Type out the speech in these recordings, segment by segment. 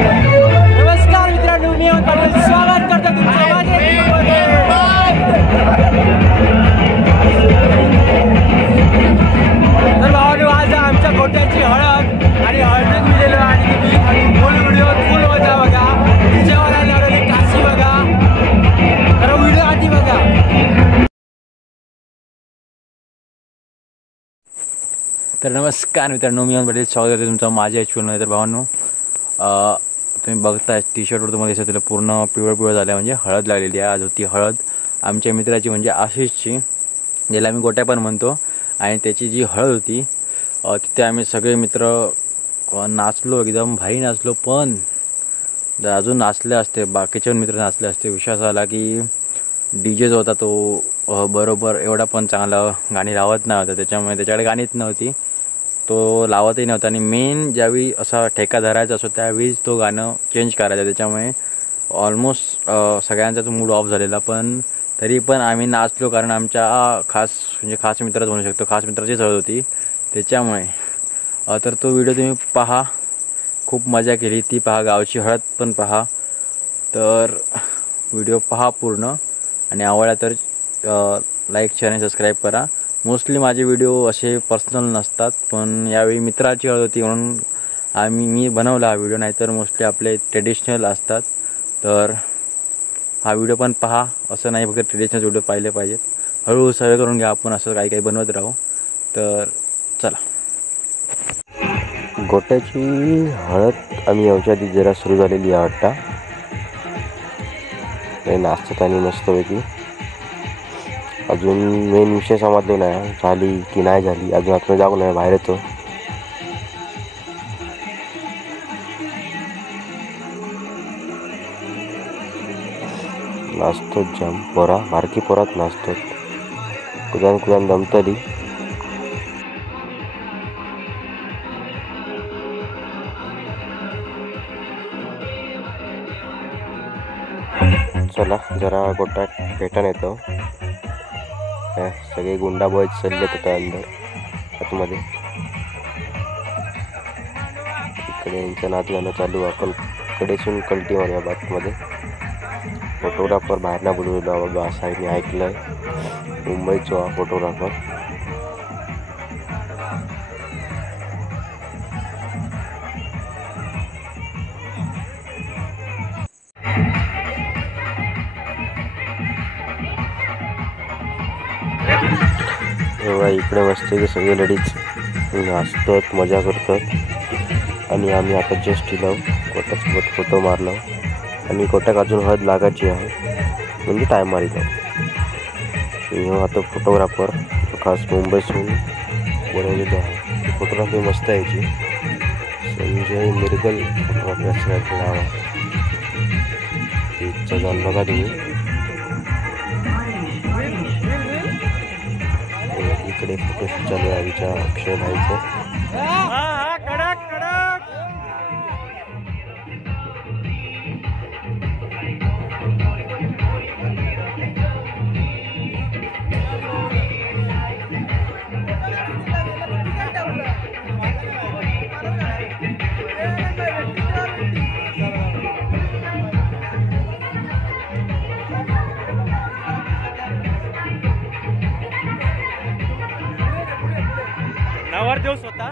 नमस्कार मित्रांनो, मी स्वागत करतो तुमचं माझ्या तर भावानो, आज आमच्या गोट्याची हळद आणि हळदीत मिळेल आणि फुल व्हिडिओ फुल होता बघा. विजयवाडा लावलेली काशी बघा, तर व्हिडिओ आधी बघा. तर नमस्कार मित्रांनो, मी पटेल स्वागत करतो तुमचं माझ्या चॅनलवर. तर भावांनो, तुम्ही बघताय टी शर्टवर तुम्हाला दिसत पूर्ण पिवळं झालं, म्हणजे हळद लागलेली आहे. आज होती हळद आमच्या मित्राची, म्हणजे आशिषची, ज्याला आम्ही गोट्या पण म्हणतो. आणि त्याची जी हळद होती तिथे आम्ही सगळे मित्र नाचलो, एकदम भारी नाचलो. पण अजून नाचले असते, बाकीचे मित्र नाचले असते. विश्वास आला की DJ जो होता तो बरोबर एवढा पण चांगला गाणी लावत नव्हता, त्याच्यामुळे त्याच्याकडे गाणीच नव्हती, तो लावतही नव्हता. आणि मेन ज्यावेळी असा ठेका धरायचा असतो त्यावेळीच तो गाणं चेंज करायचा, त्याच्यामुळे ऑलमोस्ट सगळ्यांचाच मूड ऑफ झालेला. पण तरी पण आम्ही नाचलो, कारण आमच्या खास मित्रच म्हणू शकतो, खास मित्राचीच हळद होती त्याच्यामुळे. तर तो व्हिडिओ तुम्ही पहा, खूप मजा केली ती पहा, गावची हळद पण पहा. तर व्हिडिओ पहा पूर्ण, आणि आवडला तर लाईक शेअर आणि सबस्क्राईब करा. मोस्टली माझे व्हिडिओ असे पर्सनल नसतात, पण यावेळी मित्राची हळद होती म्हणून मी बनवला हा व्हिडिओ, नाहीतर मोस्टली आपले ट्रेडिशनल असतात. तर हा व्हिडिओ पण पहा, असं नाही फक्त ट्रेडिशनल व्हिडिओ पाहिले पाहिजेत. हळूहळू सवय करून घ्या, आपण असं काही बनवत राहू. तर चला, गोट्याची हळद आम्ही याच्या आधी जरा सुरू झालेली आहे वाटतं. नाचतात आणि मस्तपैकी. अजून मेन विषय समजलो नाही, झाली की नाही झाली अजून, आपण जाऊ नाही बाहेर येतो. नाचतो जाम पोरा, बारकी पोरात नाचतात, कुदान दमतली. चला जरा गोटा भेटान येतो. सगळे गुंडा बॉयज चालले होते अंदर आतमध्ये. इकडे यांचं नाच गाणं चालू, आपण कडेसून कल्टी मारूया बातमध्ये. फोटोग्राफर बाहेर ना बोलवलेला बाबा, असं आहे मी ऐकलंय. मुंबईचा फोटोग्राफर. इकडे मस्त सगळे लेडीज नाचतात, मजा करतात. आणि आम्ही आता जस्ट इलाव कोट्यासोबत फोटो मारला, आणि कोट्याक अजून हळद लागायची आहे, म्हणजे टाईम मारित आहोत. आता फोटोग्राफर खास मुंबईसून बनवलेलं आहे. फोटोग्राफी मस्त आहे याची, संजय मिरगल फोटोग्राफी असं नाव आहे. तिचं जाऊन बघा तुम्ही. इकडे फोटोशूट चालू आहे आमच्या अक्षय भाईचं. नवरदेव स्वतः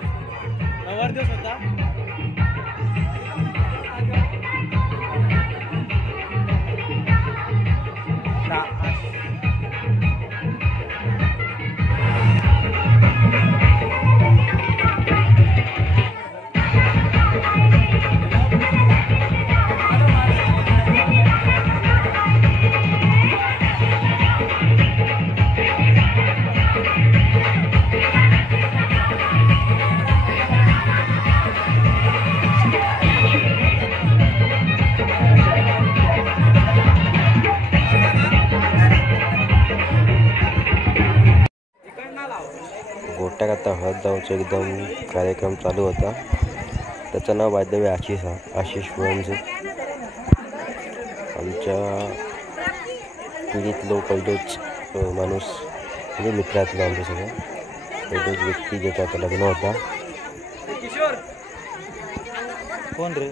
गोट्यात आता हळद जाऊचा एकदम कार्यक्रम चालू होता. त्याचं नाव बाय द वे आशिष वंज. आमच्या पिढीतलो पहिलेच माणूस, म्हणजे मित्रातलं आमचं सगळं पहिलेच व्यक्ती ज्याचा आता लग्न होता. कोण रे?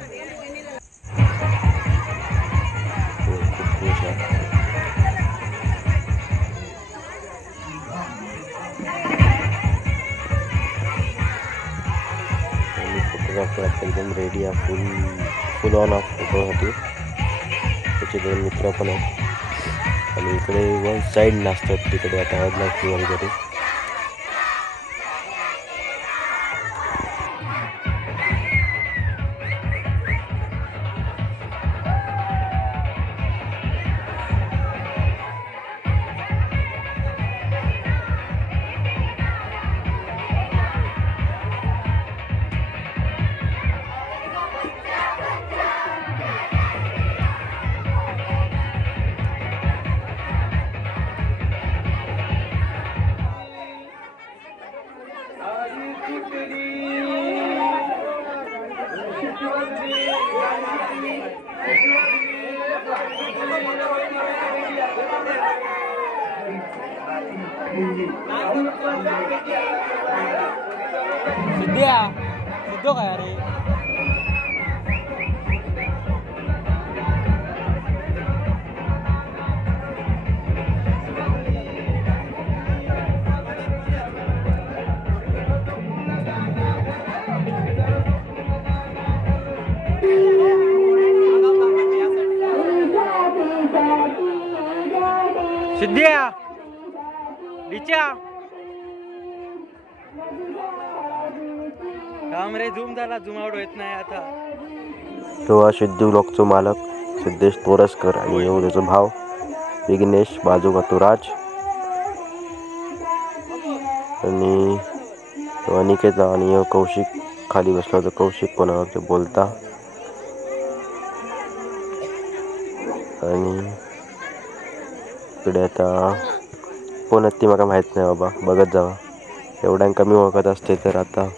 आणि फोटोग्राफर आता एकदम रेडी आहे, फुल ऑन ऑफ फोटोसाठी. त्याचे 2 मित्र पण आहेत. आणि इकडे वन साईड नाचतात, तिकडे आता हळद लागते वगैरे. सिद्धिया सिद्धो काय रे सिद्धिया लिचा काम रे झूम झाला, झूम आउट होत नाही आता. तो हा सिद्धू ब्लॉगचो मालक सिद्धेश तोरसकर आणि ह्यो त्याचो भाव विघ्नेश, बाजूका तो राज आणि तो अनिकेता आणि ह्यो कौशिक खाली बसला होता. कौशिक कोणावर बोलता. आणि इकडे आता कोण आहेत ती मला माहीत नाही बाबा, बघत जावा. एवढ्या कमी ओळखत असते तर आता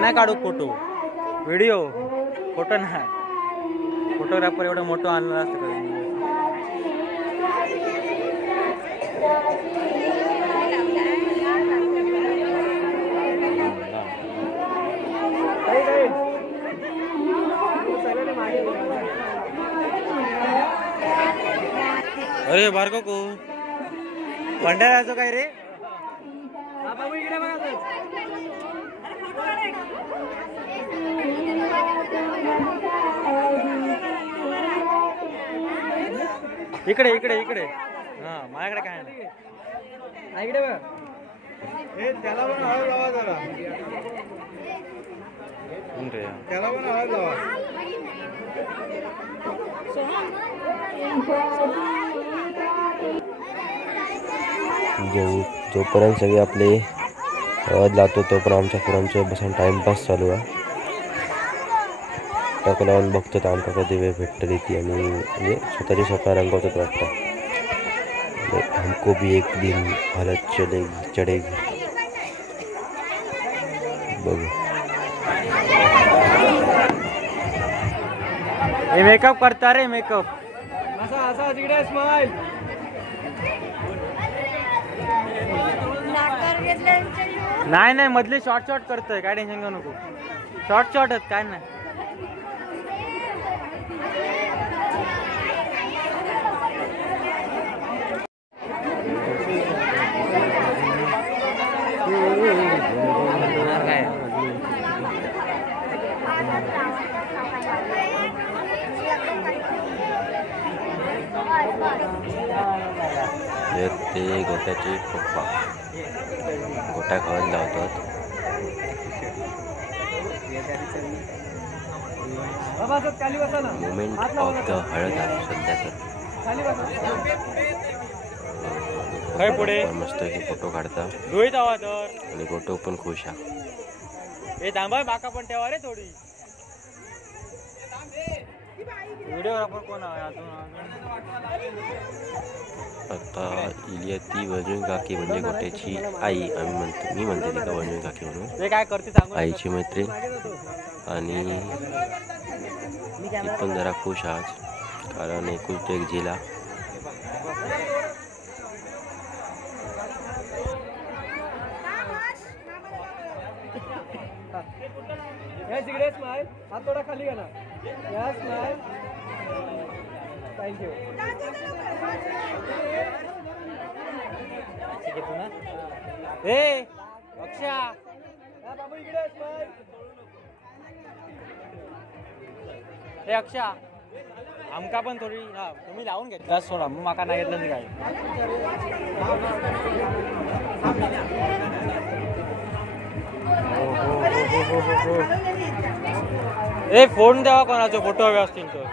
नाही काढू फोटो व्हिडिओ फोटो नाही. फोटोग्राफर एवढं मोठं आणलं असतं कधी. अरे बारको को भंडाऱ्याचं काय रे. इकडे इकडे इकडे हा माझ्याकडे काय नाही. इकडे बघ त्याला पण हळद लावा जरा. त्याला पण हळद लावा. जोपर्यंत सगळे आपले हळद लावतो तोपर्यंत आमच्या पोरांचं बसून टाइमपास चालू आहे. टाकं लावून बघतो तर आमका कधी वेळ भेटतं ती आणि म्हणजे स्वतःची स्वतः रंगवतात वाटतं. हमको भी एक दिन हळद चढेगी बघू. हे मेकअप करता रे मेकअप असा असा तिकडे स्माइल. नाही नाही मधले शॉर्ट शॉर्ट करतोय काय टेन्शन घेऊ नको. शॉर्ट शॉर्ट आहेत काय नाही. ते गोट्याचे पप्पा गोट्या हळद लावतात. मुमेंट ऑफ द हळद आहे सध्या तर पुढे मस्त की फोटो काढता रोहित आवा तर आणि गोटो पण खुश आहे. हे थांबा माका पण ठेवा रे थोडी व्हिडिओग्राफर कोण आहे अजून. आता इलिया ती वंजून काकी म्हणजे गोट्याची आई आम्ही म्हणतो, मी म्हणते ती का वंजून काकी म्हणून. ते काय करते सांगू. आईची मैत्रीण आणि ती पण जरा खुश आज कारण एकुलतो एक जिला. हात थोडा खाली घाला. थँक्यू. ए अक्षा बाबू इकडे ए अक्षा आमका पण थोडी हा तुम्ही लावून घेतला सोडा मग माका नाही घेतलं काय. ए फोन द्यावा कोणाचा फोटो हवे असतील तर.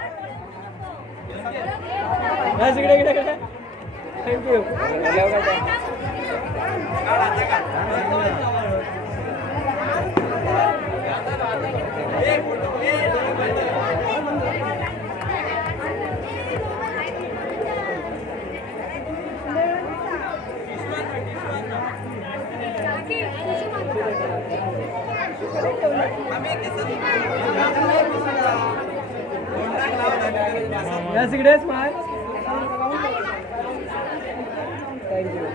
Thank you. Yes, it is, man. Thank you.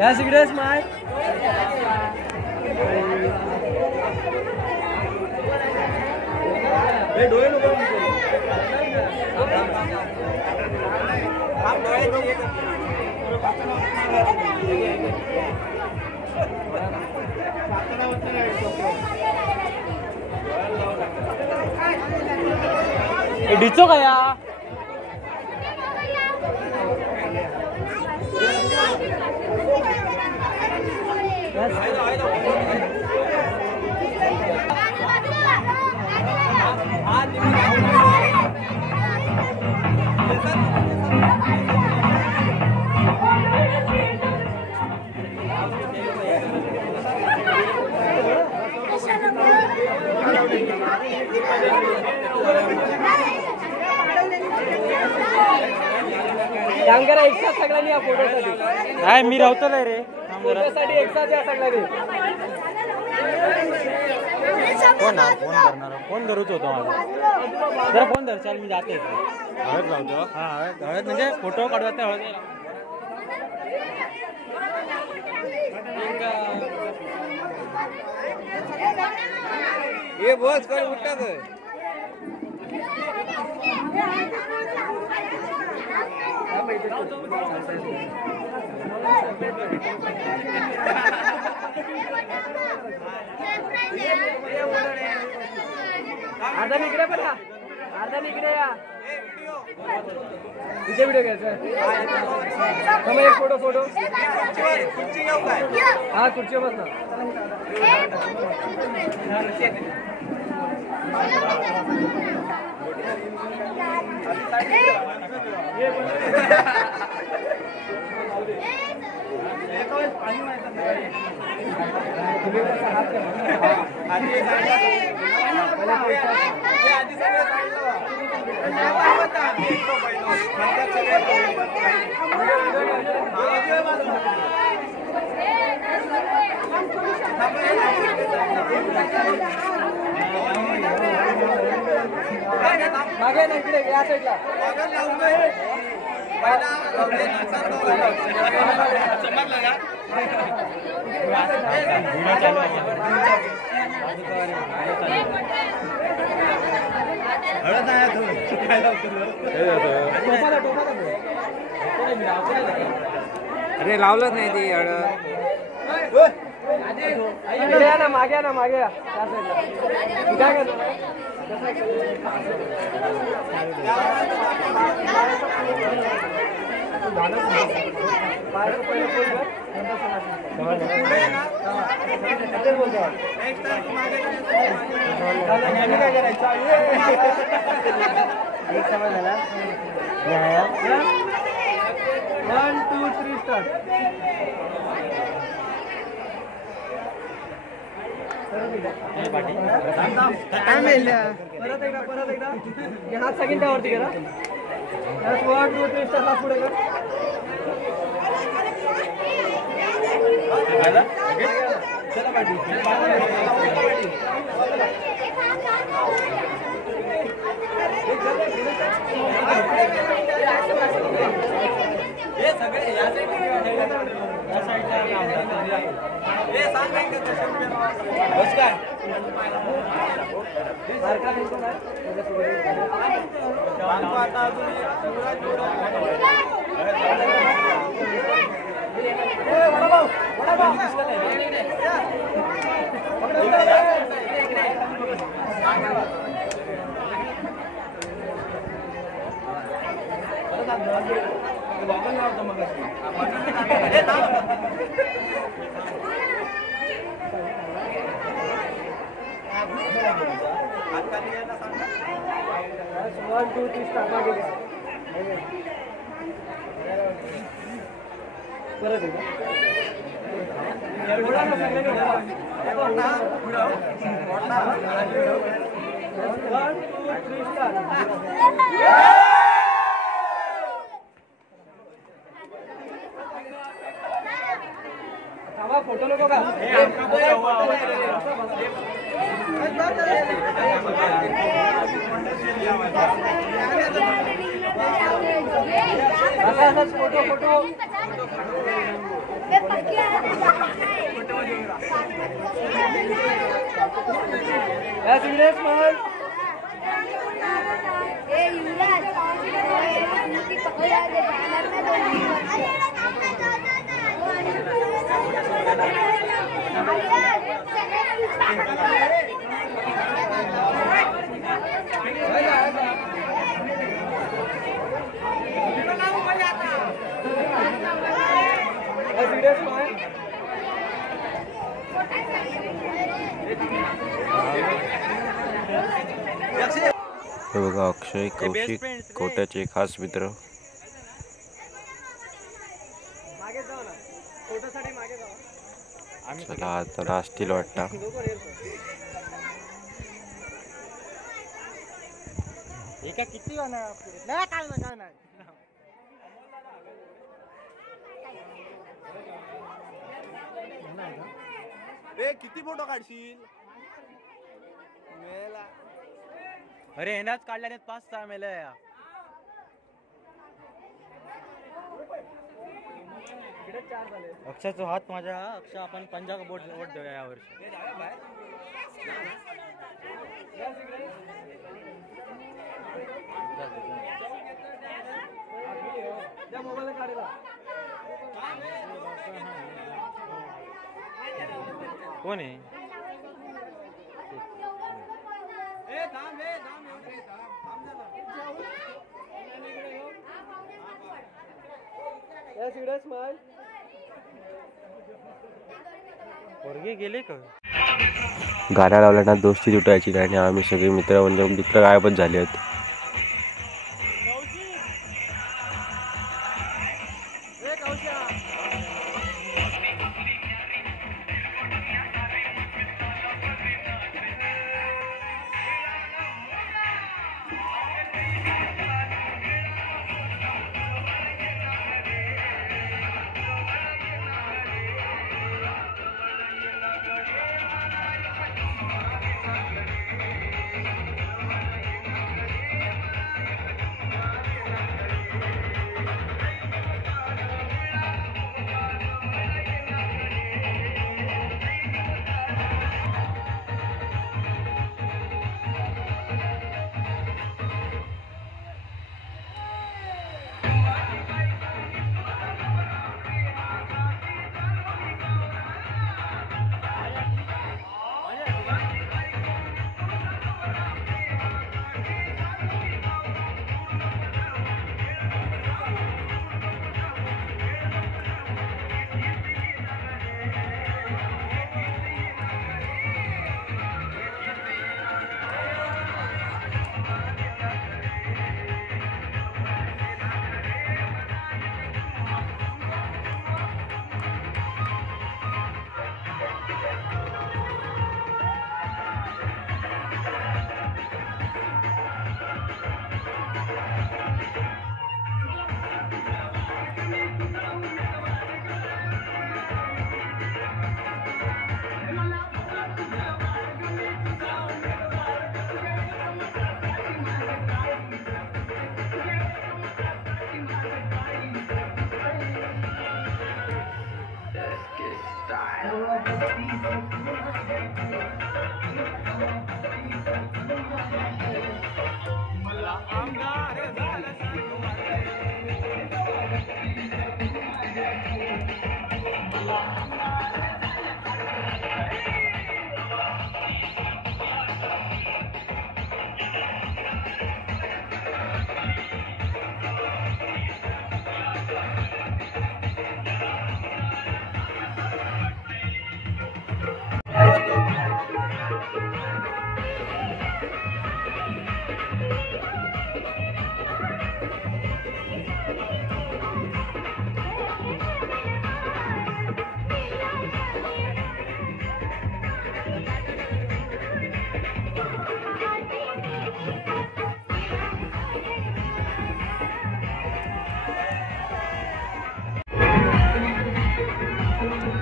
Yes, it is, man. Hey, do you know? डिचो का या करा एक साथ सगळ्यांनी या फोटोसाठी. काय मी राहतो नाही रे फोटोसाठी एक साथ या सगळ्यांनी. कोण फोन करणार फोन धरूच होतो माझा जरा फोन धर चाल मी जाते हळद लावतो. हा हळद म्हणजे फोटो काढवायचा हळद ये बस कर उठा कर. अर्धा इकडे पण अर्धा इकडे या इथे व्हिडिओ घ्यायचा. एक फोटो हा खुर्ची बस ना. मागे ना इकडे या साईडला अरे लावलंच नाही ते मागे ना मागे One, two, three, start. परत एकदा हात सगळी त्यावरती करा. 1, 2, 3 स्टार हात पुढे कर. फोटो नको का फोटो फोटो हे बघा अक्षय कौशिक कोट्याचे खास मित्र. चला आता नाचतील वाटतं. किती किती फोटो काढशील. अरे येण्याच काढल्याने 5-6 मेले. अक्षयचा हात माझ्या. अक्षय आपण पंजाब बोट देऊया यावर्षी. कोण आहे. गेले का गाड्या लावल्यानं दोस्ती तुटायची नाही आणि आम्ही सगळे मित्र म्हणजे मित्र गायबच झाले आहेत.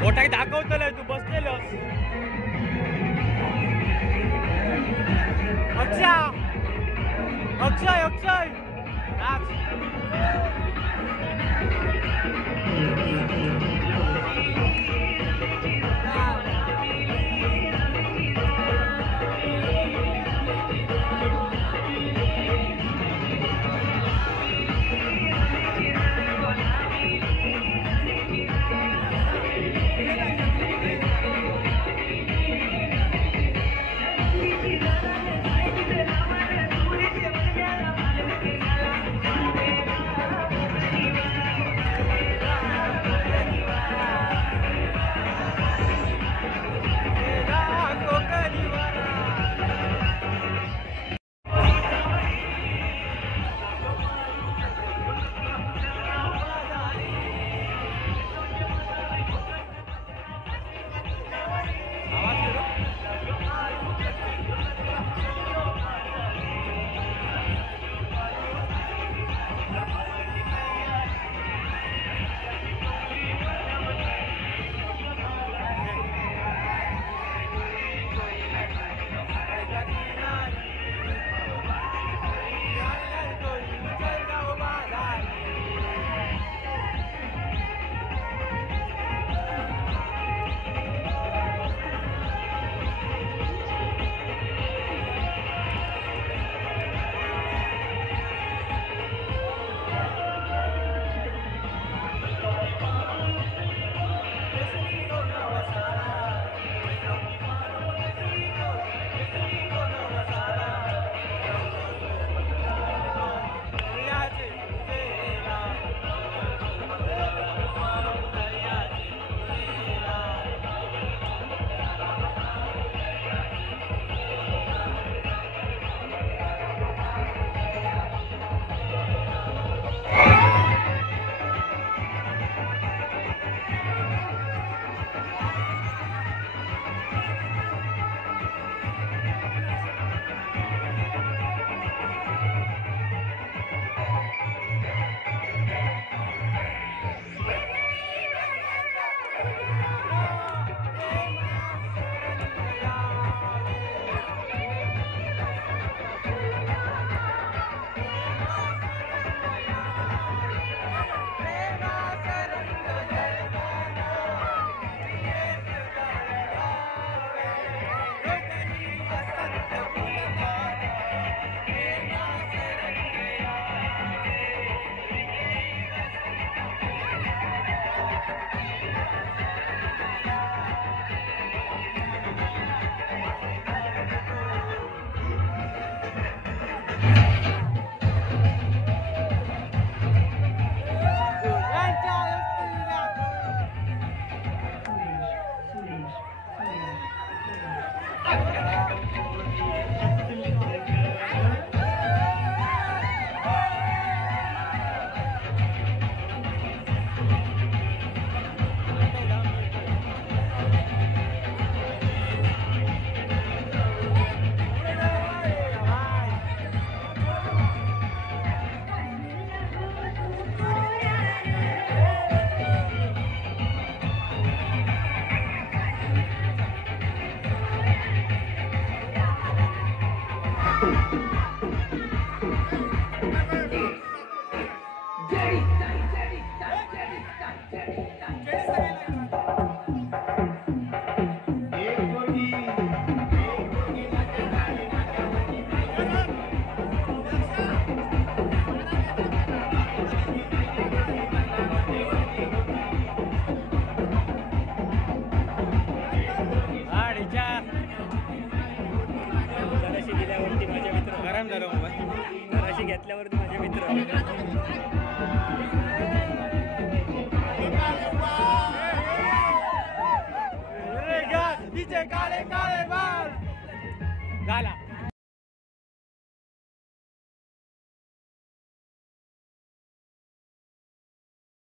मोठा दाखवतलंय तू बसलेलंस. अक्षय अक्षय अक्षय घेतल्यावरती माझे मित्र काळे काळे बाल झाला